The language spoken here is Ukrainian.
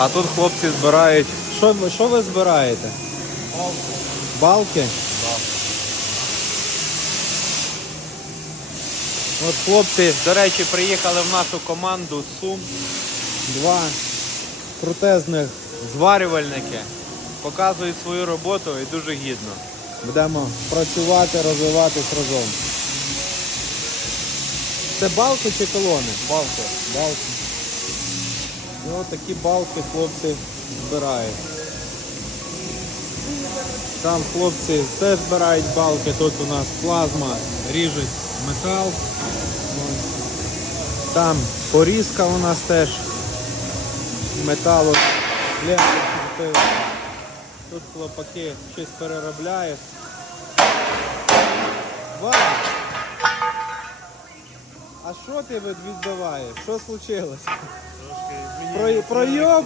А тут хлопці збирають. Що, ви- що ви збираєте? Балки? От хлопці, до речі, приїхали в нашу команду з Сум. Два крутезних зварювальники. Показують свою роботу і дуже гідно. Будемо працювати, розвиватись разом. Це балки чи колони? Балки. Балки. От такі балки хлопці збирають. Там хлопці теж збирають балки, тут у нас плазма ріжуть метал. Там порізка у нас теж металу. Тут хлопаки щось переробляють. Ваня, а що ти від- відбиваєш? Що случилось? Про, пройоб